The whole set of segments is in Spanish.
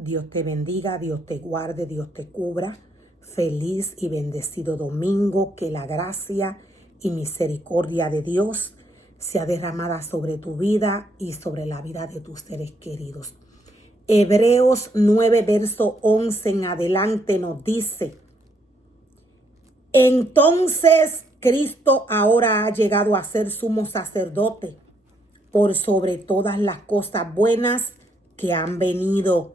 Dios te bendiga, Dios te guarde, Dios te cubra. Feliz y bendecido domingo. Que la gracia y misericordia de Dios sea derramada sobre tu vida y sobre la vida de tus seres queridos. Hebreos 9, verso 11 en adelante nos dice: entonces Cristo ahora ha llegado a ser sumo sacerdote por sobre todas las cosas buenas que han venido.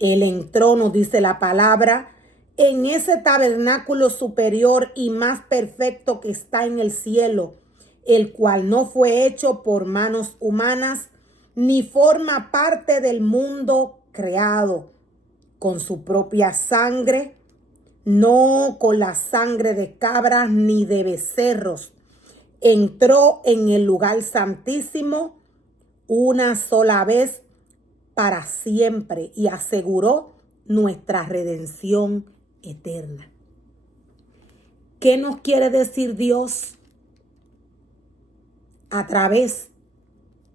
Él entró, nos dice la palabra, en ese tabernáculo superior y más perfecto que está en el cielo, el cual no fue hecho por manos humanas, ni forma parte del mundo creado. Con su propia sangre, no con la sangre de cabras ni de becerros, entró en el lugar santísimo una sola vez para siempre y aseguró nuestra redención eterna. ¿Qué nos quiere decir Dios a través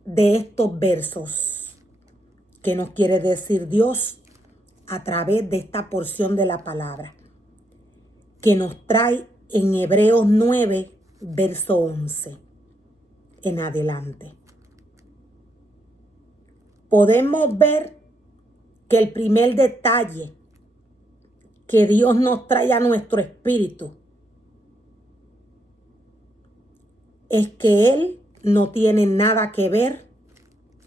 de estos versos? ¿Qué nos quiere decir Dios a través de esta porción de la palabra que nos trae en Hebreos 9, verso 11 en adelante? Podemos ver que el primer detalle que Dios nos trae a nuestro espíritu es que Él no tiene nada que ver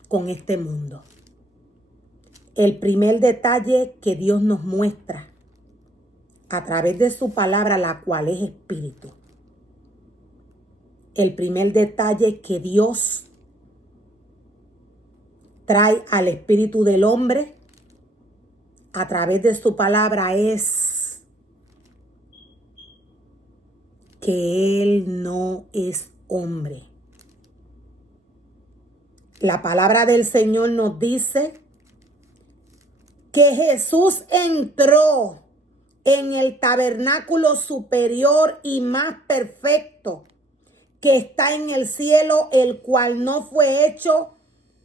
con este mundo. El primer detalle que Dios nos muestra a través de su palabra, la cual es espíritu. El primer detalle que Dios trae al espíritu del hombre a través de su palabra es que Él no es hombre. La palabra del Señor nos dice que Jesús entró en el tabernáculo superior y más perfecto que está en el cielo, el cual no fue hecho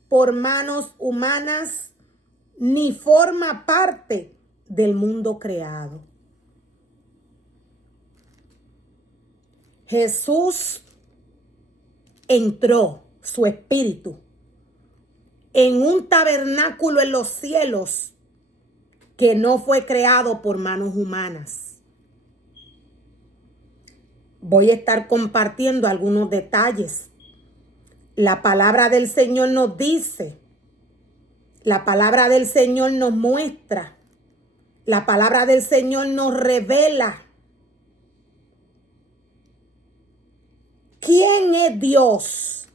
por manos humanas, ni forma parte del mundo creado. Jesús entró, su espíritu, en un tabernáculo en los cielos que no fue creado por manos humanas. Voy a estar compartiendo algunos detalles. La palabra del Señor nos dice, la palabra del Señor nos muestra, la palabra del Señor nos revela quién es Dios.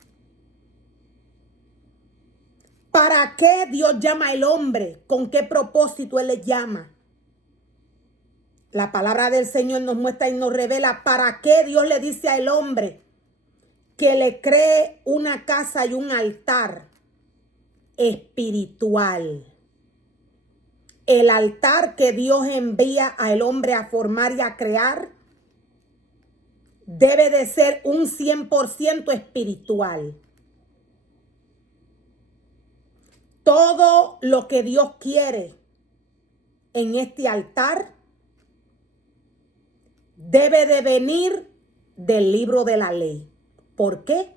¿Para qué Dios llama al hombre? ¿Con qué propósito Él le llama? La palabra del Señor nos muestra y nos revela para qué Dios le dice al hombre que le cree una casa y un altar espiritual. El altar que Dios envía al hombre a formar y a crear debe de ser un 100% espiritual. Todo lo que Dios quiere en este altar debe de venir del libro de la ley. ¿Por qué?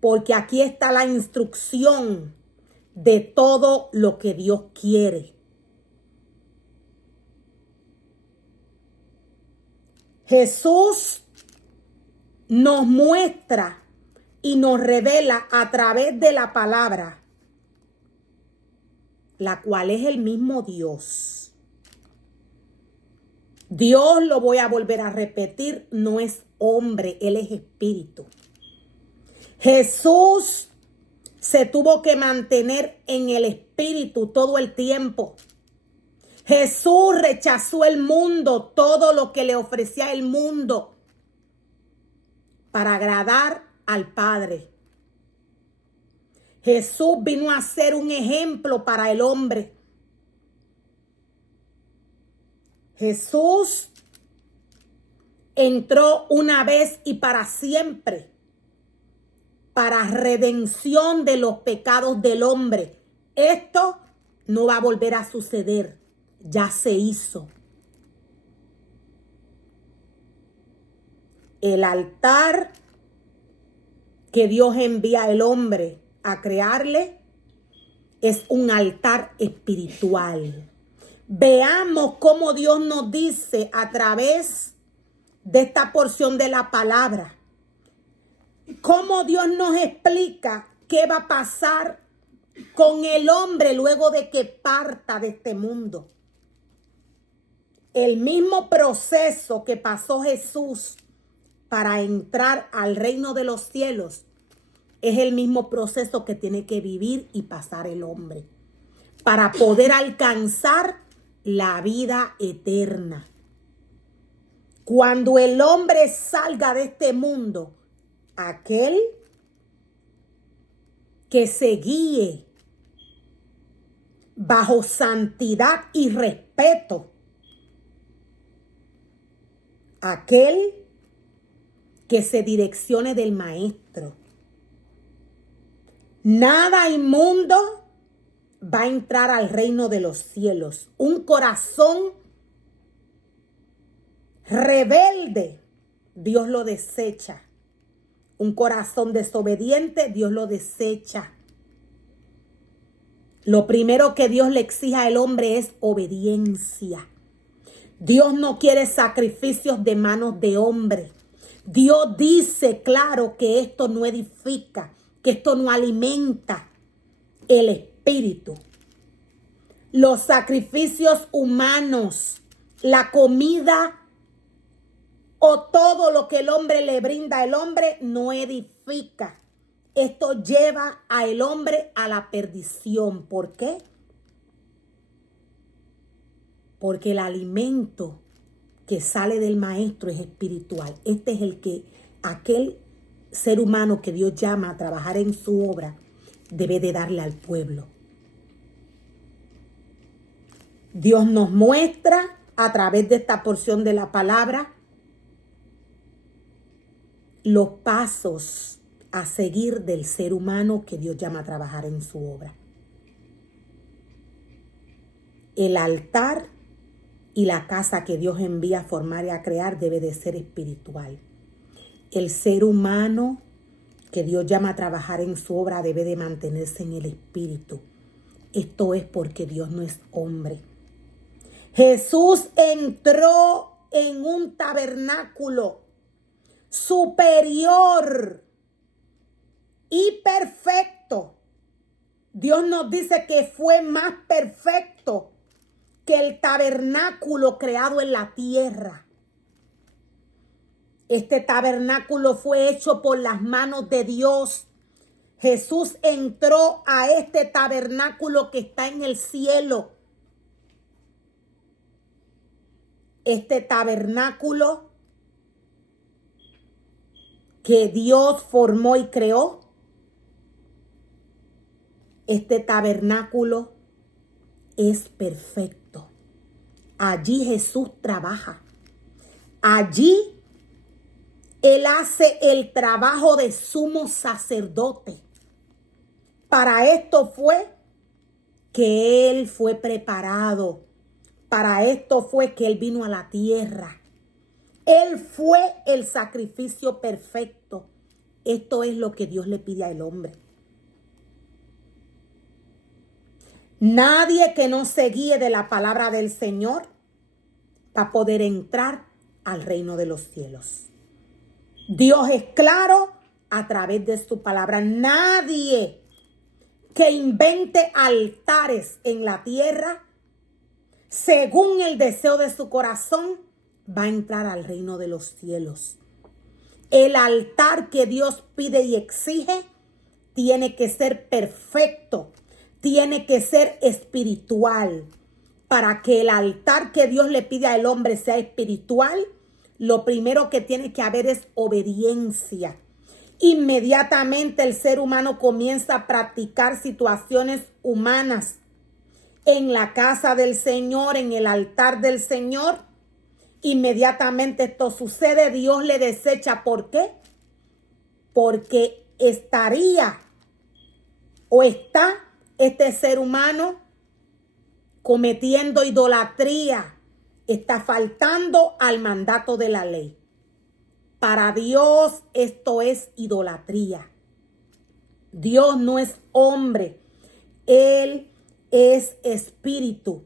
Porque aquí está la instrucción de todo lo que Dios quiere. Jesús nos muestra y nos revela a través de la palabra, la cual es el mismo Dios. Dios, lo voy a volver a repetir, no es hombre, Él es espíritu. Jesús se tuvo que mantener en el espíritu todo el tiempo. Jesús rechazó el mundo, todo lo que le ofrecía el mundo, para agradar al Padre. Jesús vino a ser un ejemplo para el hombre. Jesús entró una vez y para siempre para redención de los pecados del hombre. Esto no va a volver a suceder. Ya se hizo. El altar que Dios envía al hombre a crearle es un altar espiritual. Veamos cómo Dios nos dice a través de esta porción de la palabra, cómo Dios nos explica qué va a pasar con el hombre luego de que parta de este mundo. El mismo proceso que pasó Jesús para entrar al reino de los cielos es el mismo proceso que tiene que vivir y pasar el hombre para poder alcanzar la vida eterna. Cuando el hombre salga de este mundo, aquel que se guíe bajo santidad y respeto, aquel que se direccione del maestro. Nada inmundo va a entrar al reino de los cielos. Un corazón rebelde, Dios lo desecha. Un corazón desobediente, Dios lo desecha. Lo primero que Dios le exige al hombre es obediencia. Dios no quiere sacrificios de manos de hombre. Dios dice claro que esto no edifica, que esto no alimenta el espíritu. Los sacrificios humanos, la comida o todo lo que el hombre le brinda al hombre no edifica. Esto lleva al hombre a la perdición. ¿Por qué? Porque el alimento que sale del maestro es espiritual. Este es aquel ser humano que Dios llama a trabajar en su obra, debe de darle al pueblo. Dios nos muestra a través de esta porción de la palabra los pasos a seguir del ser humano que Dios llama a trabajar en su obra. El altar y la casa que Dios envía a formar y a crear debe de ser espiritual. El ser humano que Dios llama a trabajar en su obra debe de mantenerse en el espíritu. Esto es porque Dios no es hombre. Jesús entró en un tabernáculo superior y perfecto. Dios nos dice que fue más perfecto que el tabernáculo creado en la tierra. Este tabernáculo fue hecho por las manos de Dios. Jesús entró a este tabernáculo que está en el cielo. Este tabernáculo que Dios formó y creó. Este tabernáculo es perfecto. Allí Jesús trabaja. Allí Él hace el trabajo de sumo sacerdote. Para esto fue que Él fue preparado. Para esto fue que Él vino a la tierra. Él fue el sacrificio perfecto. Esto es lo que Dios le pide al hombre. Nadie que no se guíe de la palabra del Señor va a poder entrar al reino de los cielos. Dios es claro a través de su palabra. Nadie que invente altares en la tierra según el deseo de su corazón va a entrar al reino de los cielos. El altar que Dios pide y exige tiene que ser perfecto, tiene que ser espiritual. Para que el altar que Dios le pide al hombre sea espiritual, lo primero que tiene que haber es obediencia. Inmediatamente el ser humano comienza a practicar situaciones humanas en la casa del Señor, en el altar del Señor. Inmediatamente esto sucede, Dios le desecha. ¿Por qué? Porque estaría o está este ser humano cometiendo idolatría, está faltando al mandato de la ley. Para Dios esto es idolatría. Dios no es hombre, Él es espíritu.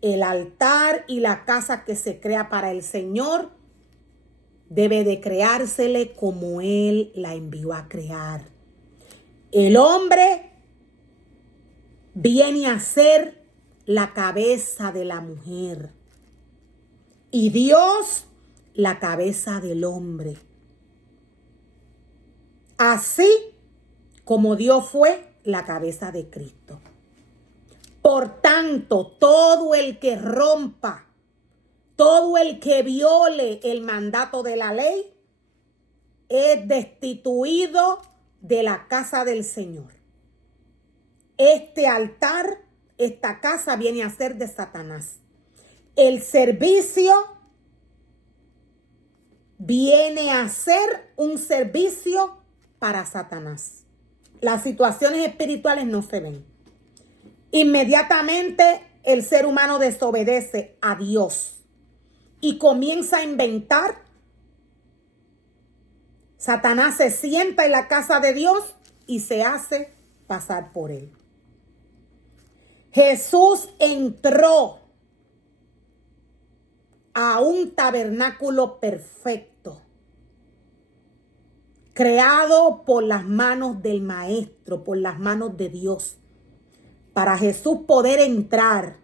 El altar y la casa que se crea para el Señor debe de creársele como Él la envió a crear. El hombre viene a ser la cabeza de la mujer y Dios la cabeza del hombre. Así como Dios fue la cabeza de Cristo. Por tanto, todo el que rompa, todo el que viole el mandato de la ley, es destituido de la casa del Señor. Este altar, esta casa viene a ser de Satanás. El servicio viene a ser un servicio para Satanás. Las situaciones espirituales no se ven. Inmediatamente el ser humano desobedece a Dios y comienza a inventar. Satanás se sienta en la casa de Dios y se hace pasar por él. Jesús entró a un tabernáculo perfecto, creado por las manos del Maestro, por las manos de Dios. Para Jesús poder entrar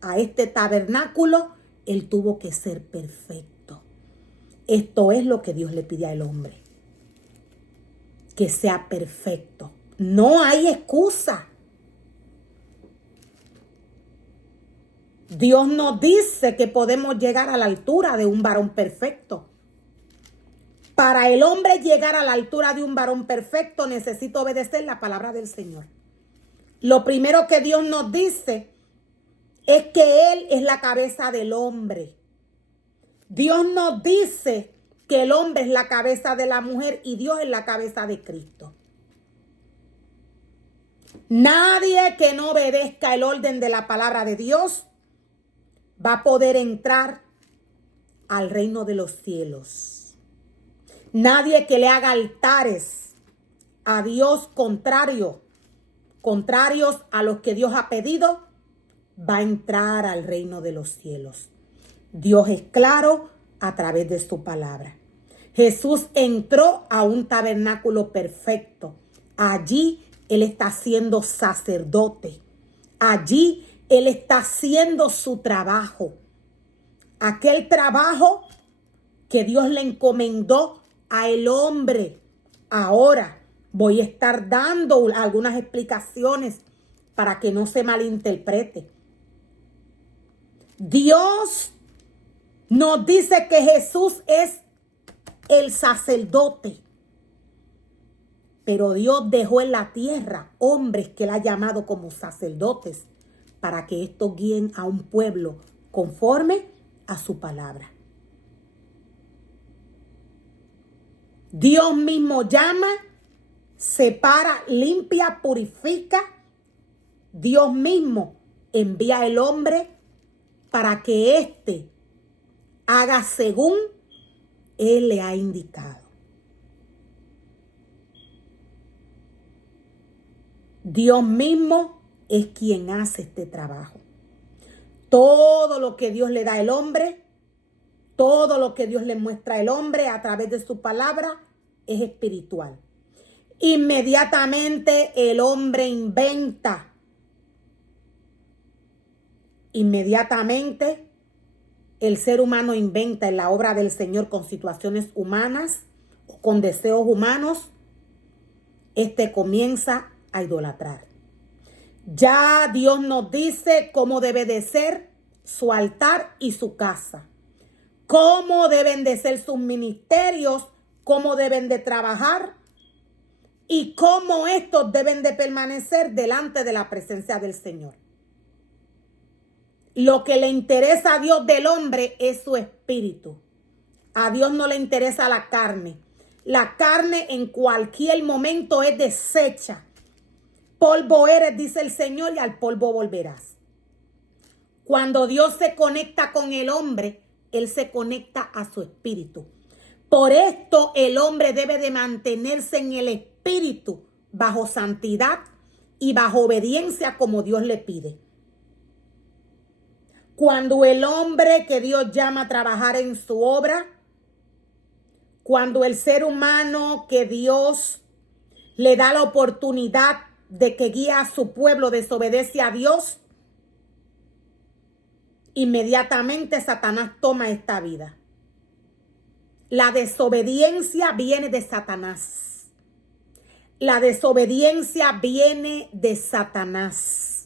a este tabernáculo, Él tuvo que ser perfecto. Esto es lo que Dios le pide al hombre, que sea perfecto. No hay excusa. Dios nos dice que podemos llegar a la altura de un varón perfecto. Para el hombre llegar a la altura de un varón perfecto, necesita obedecer la palabra del Señor. Lo primero que Dios nos dice es que Él es la cabeza del hombre. Dios nos dice que el hombre es la cabeza de la mujer y Dios es la cabeza de Cristo. Nadie que no obedezca el orden de la palabra de Dios va a poder entrar al reino de los cielos. Nadie que le haga altares a Dios contrarios a los que Dios ha pedido, va a entrar al reino de los cielos. Dios es claro a través de su palabra. Jesús entró a un tabernáculo perfecto. Allí Él está siendo sacerdote. Allí Él está haciendo su trabajo. Aquel trabajo que Dios le encomendó a el hombre. Ahora voy a estar dando algunas explicaciones para que no se malinterprete. Dios nos dice que Jesús es el sacerdote. Pero Dios dejó en la tierra hombres que Él ha llamado como sacerdotes para que estos guíen a un pueblo conforme a su palabra. Dios mismo llama, separa, limpia, purifica. Dios mismo envía al hombre para que éste haga según Él le ha indicado. Dios mismo es quien hace este trabajo. Todo lo que Dios le da al hombre, todo lo que Dios le muestra al hombre a través de su palabra es espiritual. Inmediatamente el hombre inventa. Inmediatamente el ser humano inventa en la obra del Señor con situaciones humanas o con deseos humanos. Comienza a idolatrar. Ya Dios nos dice cómo debe de ser su altar y su casa. Cómo deben de ser sus ministerios, cómo deben de trabajar y cómo estos deben de permanecer delante de la presencia del Señor. Lo que le interesa a Dios del hombre es su espíritu. A Dios no le interesa la carne. La carne en cualquier momento es deshecha. Polvo eres, dice el Señor, y al polvo volverás. Cuando Dios se conecta con el hombre, Él se conecta a su espíritu. Por esto el hombre debe de mantenerse en el espíritu, bajo santidad y bajo obediencia como Dios le pide. Cuando el hombre que Dios llama a trabajar en su obra, cuando el ser humano que Dios le da la oportunidad de que guía a su pueblo desobedece a Dios, inmediatamente Satanás toma esta vida. La desobediencia viene de Satanás. La desobediencia viene de Satanás.